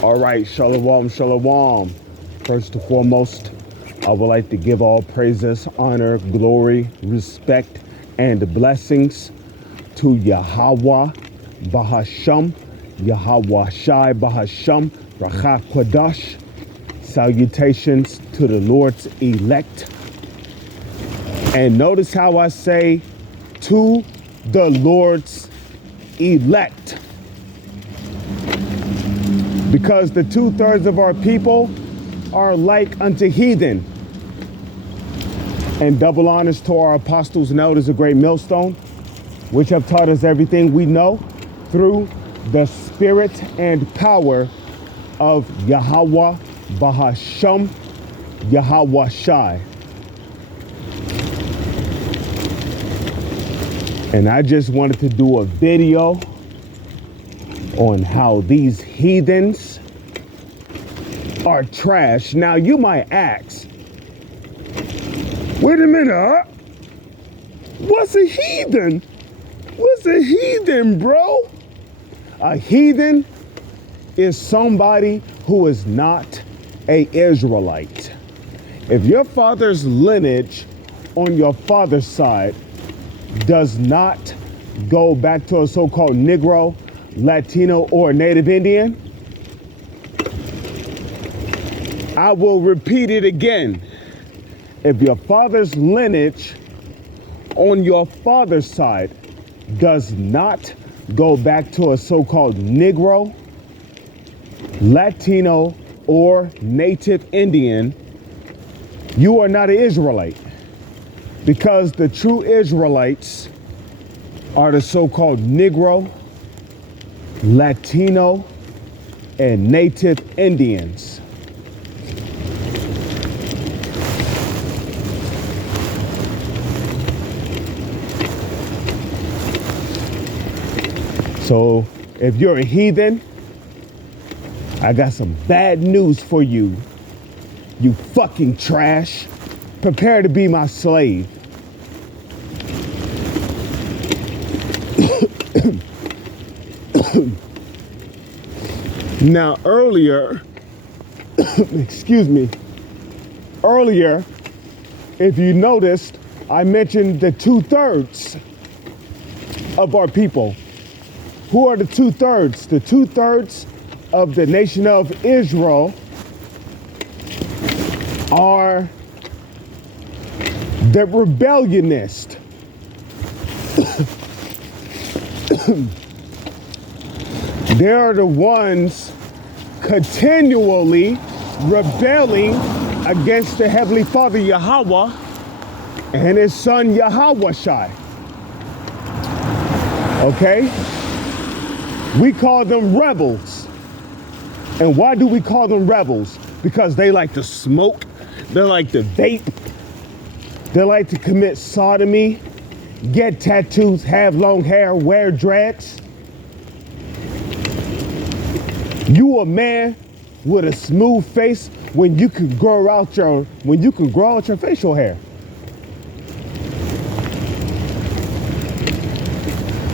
All right, shalom, shalom. First and foremost, I would like to give all praises, honor, glory, respect, and blessings to Yahweh, Bahasham, Yahweh Shai, Bahasham, Rachah Kodash. Salutations to the Lord's elect. And notice how I say to the Lord's elect. Because the 2/3 of our people are like unto heathen. And double honors to our apostles and elders of Great Millstone, which have taught us everything we know through the spirit and power of Yahweh Bahasham, Yahweh Shai. And I just wanted to do a video on how these heathens are trash. Now you might ask, wait a minute, huh? What's a heathen? What's a heathen, bro? A heathen is somebody who is not an Israelite. If your father's lineage on your father's side does not go back to a so-called Negro, Latino, or Native Indian, I will repeat it again. If your father's lineage on your father's side does not go back to a so-called Negro, Latino, or Native Indian, you are not an Israelite. Because the true Israelites are the so-called Negro, Latino, and Native Indians. So if you're a heathen, I got some bad news for you. You fucking trash. Prepare to be my slave. Now earlier, excuse me, earlier, if you noticed, I mentioned the 2/3 of our people. Who are the 2/3? The 2/3 of the nation of Israel are the rebellionists. They are the ones continually rebelling against the Heavenly Father Yahweh and his son Yahweh Shai. Okay? We call them rebels. And why do we call them rebels? Because they like to smoke, they like to vape, they like to commit sodomy, get tattoos, have long hair, wear dreads. You a man with a smooth face when you can grow out your facial hair.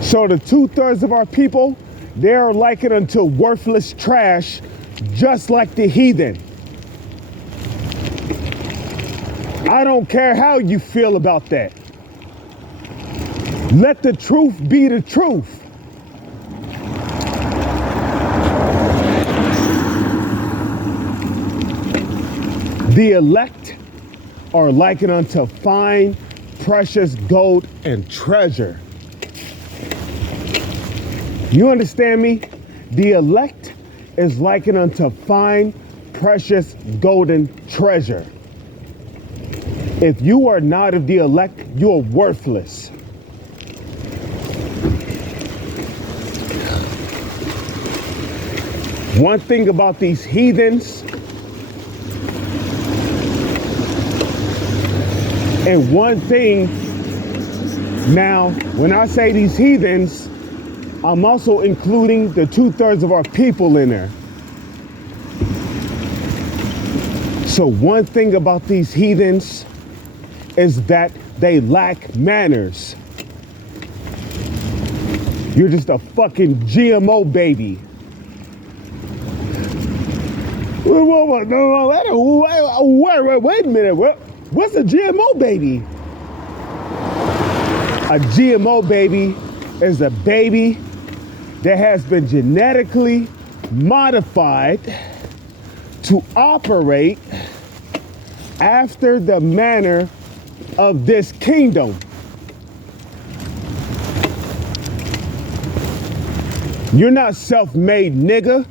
So the 2/3 of our people, they're likened unto worthless trash, just like the heathen. I don't care how you feel about that. Let the truth be the truth. The elect are likened unto fine, precious gold and treasure. You understand me? The elect is likened unto fine, precious golden treasure. If you are not of the elect, you're worthless. One thing about these heathens, and one thing, now, when I say these heathens, I'm also including the 2/3 of our people in there. So one thing about these heathens is that they lack manners. You're just a fucking GMO baby. Wait a minute. What's a GMO baby? A GMO baby is a baby that has been genetically modified to operate after the manner of this kingdom. You're not self-made, nigga.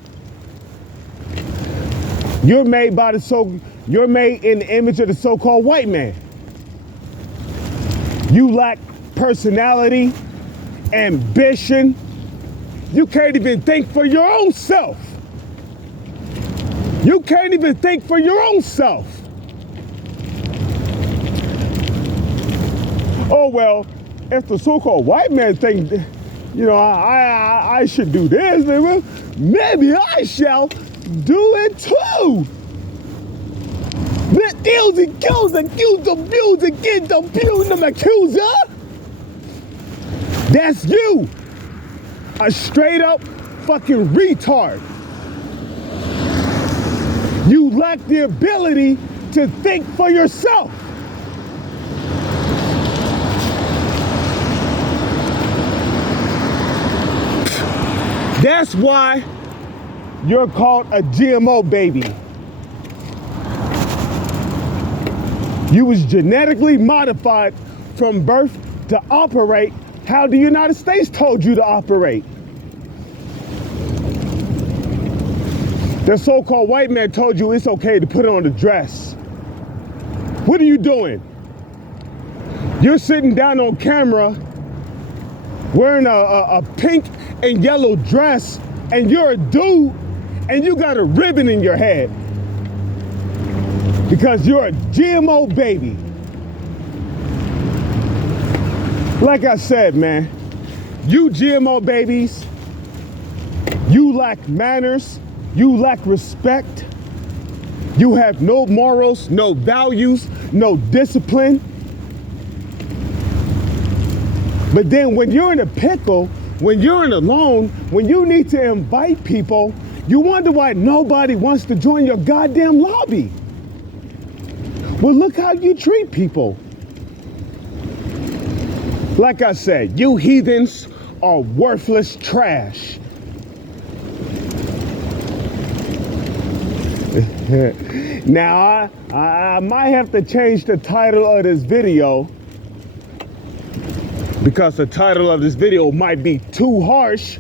You're made in the image of the so-called white man. You lack personality, ambition. You can't even think for your own self. You can't even think for your own self. Oh, well, if the so-called white man think, I should do this, maybe I shall do it too. Let deals and kills, accuse, abuse, against, abuse, them accuser. That's you. A straight up fucking retard. You lack the ability to think for yourself. That's why you're called a GMO baby. You was genetically modified from birth to operate how the United States told you to operate. The so-called white man told you it's okay to put on a dress. What are you doing? You're sitting down on camera wearing a pink and yellow dress, and you're a dude, and you got a ribbon in your head because you're a GMO baby. Like I said, man, you GMO babies, you lack manners, you lack respect, you have no morals, no values, no discipline. But then when you're in a pickle, when you're in alone, when you need to invite people, you wonder why nobody wants to join your goddamn lobby. Well, look how you treat people. Like I said, you heathens are worthless trash. Now, I might have to change the title of this video because the title of this video might be too harsh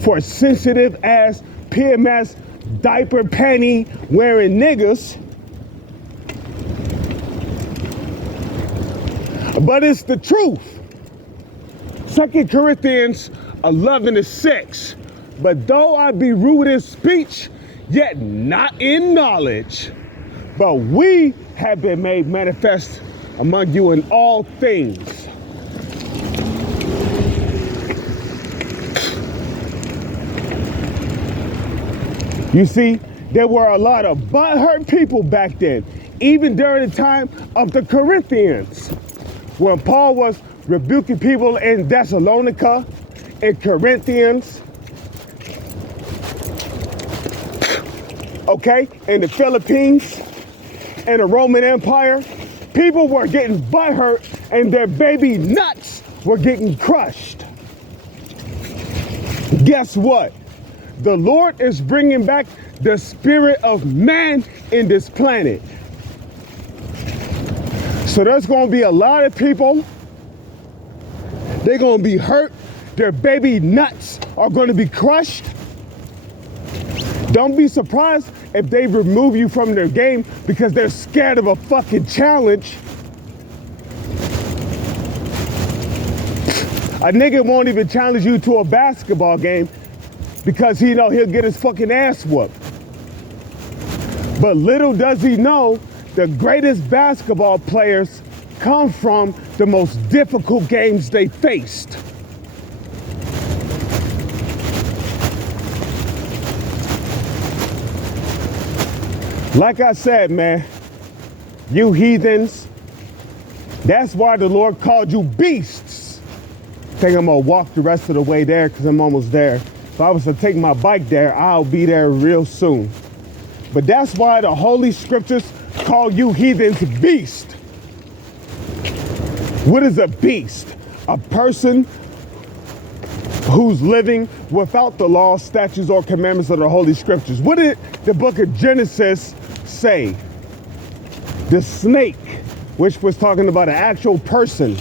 for sensitive ass PMS diaper panty wearing niggas. But it's the truth. 2 Corinthians 11:6. But though I be rude in speech, yet not in knowledge, but we have been made manifest among you in all things. You see, there were a lot of butthurt people back then, even during the time of the Corinthians, when Paul was rebuking people in Thessalonica, in Corinthians, okay, in the Philippines, in the Roman Empire. People were getting butthurt and their baby nuts were getting crushed. Guess what? The Lord is bringing back the spirit of man in this planet. So there's going to be a lot of people, they're going to be hurt, their baby nuts are going to be crushed. Don't be surprised if they remove you from their game because they're scared of a fucking challenge. A nigga won't even challenge you to a basketball game because he know he'll get his fucking ass whooped. But little does he know, the greatest basketball players come from the most difficult games they faced. Like I said, man, you heathens, that's why the Lord called you beasts. I think I'm gonna walk the rest of the way there because I'm almost there. If I was to take my bike there, I'll be there real soon. But that's why the Holy Scriptures call you heathens beast. What is a beast? A person who's living without the law, statutes, or commandments of the Holy Scriptures. What did the book of Genesis say? The snake, which was talking about an actual person,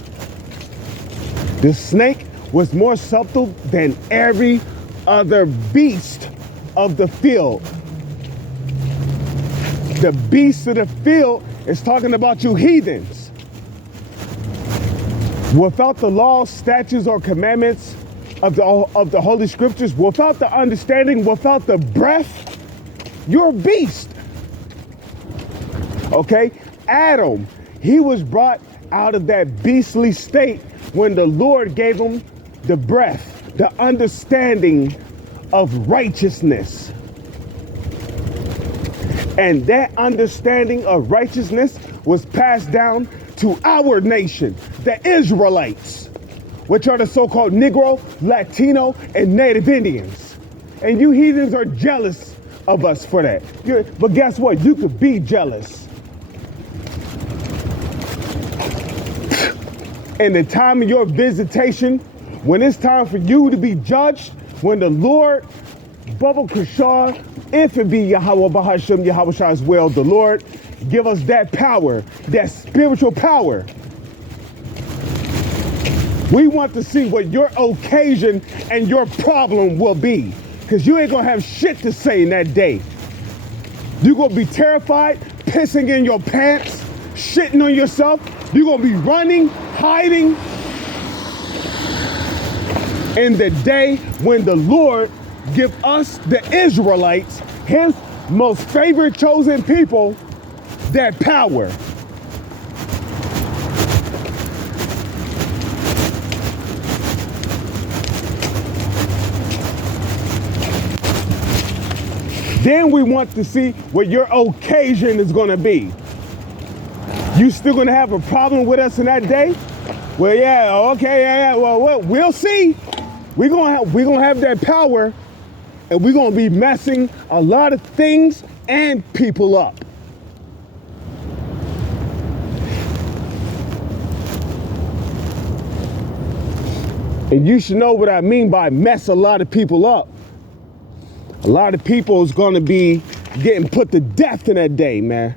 the snake was more subtle than every other beast of the field. The beast of the field is talking about you heathens. Without the law, statutes, or commandments of the Holy Scriptures, without the understanding, without the breath, you're a beast. Okay? Adam, he was brought out of that beastly state when the Lord gave him the breath, the understanding of righteousness. And that understanding of righteousness was passed down to our nation, the Israelites, which are the so-called Negro, Latino, and Native Indians. And you heathens are jealous of us for that. But guess what? You could be jealous. In the time of your visitation, when it's time for you to be judged, when the Lord, Baba Kushar, if it be Yahweh Bahasham, Yahweh Shai's will, the Lord, give us that power, that spiritual power. We want to see what your occasion and your problem will be, because you ain't gonna have shit to say in that day. You're gonna be terrified, pissing in your pants, shitting on yourself. You're gonna be running, hiding. In the day when the Lord give us, the Israelites, his most favorite chosen people, that power. Then we want to see what your occasion is going to be. You still going to have a problem with us in that day? Well, yeah, okay, yeah, well, we'll see. We're gonna have that power, and we're gonna be messing a lot of things and people up. And you should know what I mean by mess a lot of people up. A lot of people is gonna be getting put to death in that day, man.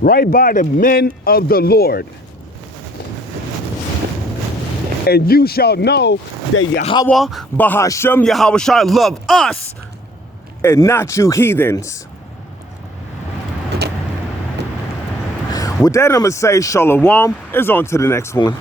Right by the men of the Lord. And you shall know that Yahweh, Bahashem, Yahweh Shai love us and not you heathens. With that, I'm going to say shalom. It's on to the next one.